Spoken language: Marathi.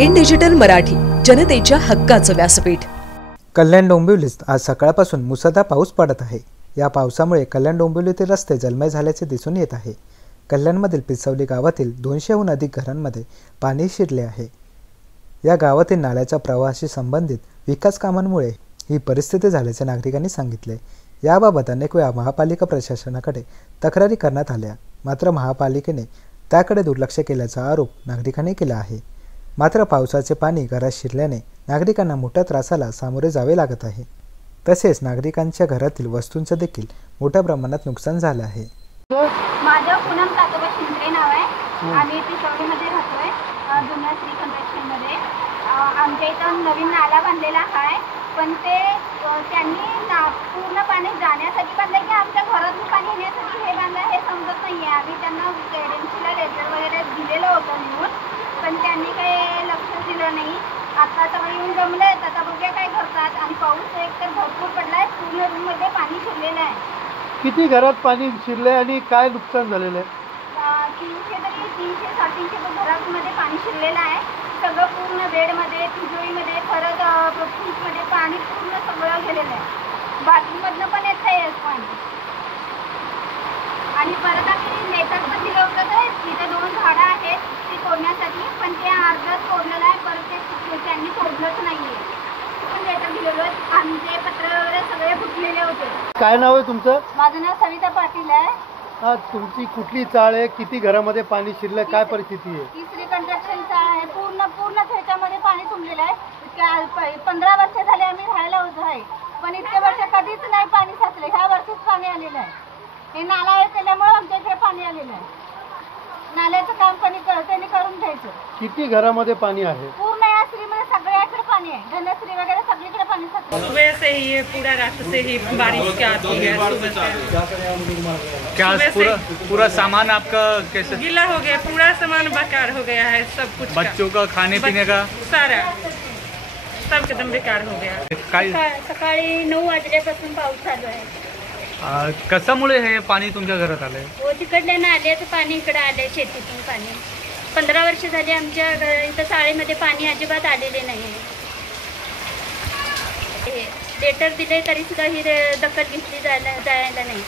इन डिजिटल मराठी, जनतेच्या हक्काचं व्यासपीठ। कल्याण डोंबिवलीत आज सकाळपासून मुसळधार पाऊस पडत आहे। या पावसामुळे कल्याण डोंबिवलीतील रस्ते जलमय झाल्याचे दिसून येत आहे। कल्याणमधील पिसवली गावातील 200हून अधिक घरांमध्ये पाणी शिरले आहे। या गावातील नाल्याच्या प्रवाहाशी संबंधित विकास कामांमुळे ही परिस्थिती झाल्याचे नागरिकांनी सांगितले। याबाबत अनेक वेळा महापालिका प्रशासनाकडे तक्रारी करण्यात आल्या, मात्र महापालिकेने त्याकडे दुर्लक्ष केल्याचा आरोप नागरिकांनी केला आहे। मात्र पावसाचे पाणी घरात शिरल्याने नागरिकांना मोठ्या त्रासाला सामोरे जावे लागत आहे। तसेच नागरिकांच्या घरातील वस्तूंचे देखील मोठ्या प्रमाणात नुकसान झाले आहे। माझं पूनम तातोबा शिंदे नाव आहे। आम्ही पिसवलीमध्ये राहतोय, जुन्या श्री कन्स्ट्रक्शनमध्ये। आमच्या इथं नवीन नाला बांधलेला आहे, पण ते त्यांनी पूर्ण पाणी जाण्यासाठी बांधलं की आमच्या घरातून पाणी येण्यासाठी हे बांधलं हे समजत नाही आहे। आम्ही त्यांना केडीएमसीला लेटर वगैरे दिलेलं होतं लिहून, पण त्यांनी काही लक्ष दिलं नाही। आता सगळे येऊन जमले आहेत, आता बघूया काय करतात। आणि पाऊस एक तर भरपूर पडलाय, पूर्ण रूममध्ये पाणी शिरलेलं आहे। किती घरात पाणी शिरले आणि काय नुकसान झालेलं आहे? 300-350 घरांमध्ये पाणी शिरलेलं आहे। सगळं पूर्ण बेडमध्ये, तिजोरीमध्ये, परत फ्रीजमध्ये पाणी पूर्ण सगळं गेलेलं आहे। बाथरूममधनं पण येत आहे पाणी। आणि परत आम्ही लेटर पण दिलं होतं तर तिथं 2 झाडं आहेत ती तोडण्यासाठी, पण ते अर्धच तोडलेलं आहे। परत ते त्यांनी तोडलंच नाही आहे। पण लेटर दिलेलं आहे, आमचे पत्र वगैरे सगळे फुटलेले होते। काय नाव आहे तुमचं? माझं नाव सविता पाटील आहे। हा, तुमची कुठली चाळ आहे? किती घरामध्ये पाणी शिरलं? काय परिस्थिती आहे? तिसरी कंस्ट्रक्शन चाळ आहे। पूर्ण त्याच्यामध्ये पाणी तुंबलेलं आहे। 15 वर्ष झाले आम्ही राहायला होतो आहे, पण इतके वर्ष कधीच नाही पाणी साचले। ह्या वर्षीच पाणी आलेलं आहे। हे नाला आहे केल्यामुळे आमच्या इकडे पाणी आलेलं आहे। नाल्याचं काम त्यांनी करून घ्यायचं। किती घरामध्ये पाणी आहे? पूर्ण या श्रीमध्ये सगळ्याकडे पाणी आहे। धनश्री वगैरे सगळीकडे पाणी साचलं। सुबह से ही ये पूरा रात से ही बारिश क्या आती है। सुबह से क्या पूरा सामान आपका कैसे गीला हो गया, पूरा सामान बेकार हो गया है। सब कुछ बच्चों का खाने पीने का सारा सब एकदम बेकार हो गया। सकाळी 9 वाजल्यापासून पाऊस चालू आहे। कशामुळे हे पाणी तुमच्या घरात आलंय? हो, तिकडल्या नाल्याचं पाणी इकडे आलंय, शेतीतून पाणी। 15 वर्ष झाली आमच्या इथं चाळीमध्ये पाणी अजिबात आलेले नाही। लेटर दिले तरी सुद्धा ही दखल घेतली जायला नाही।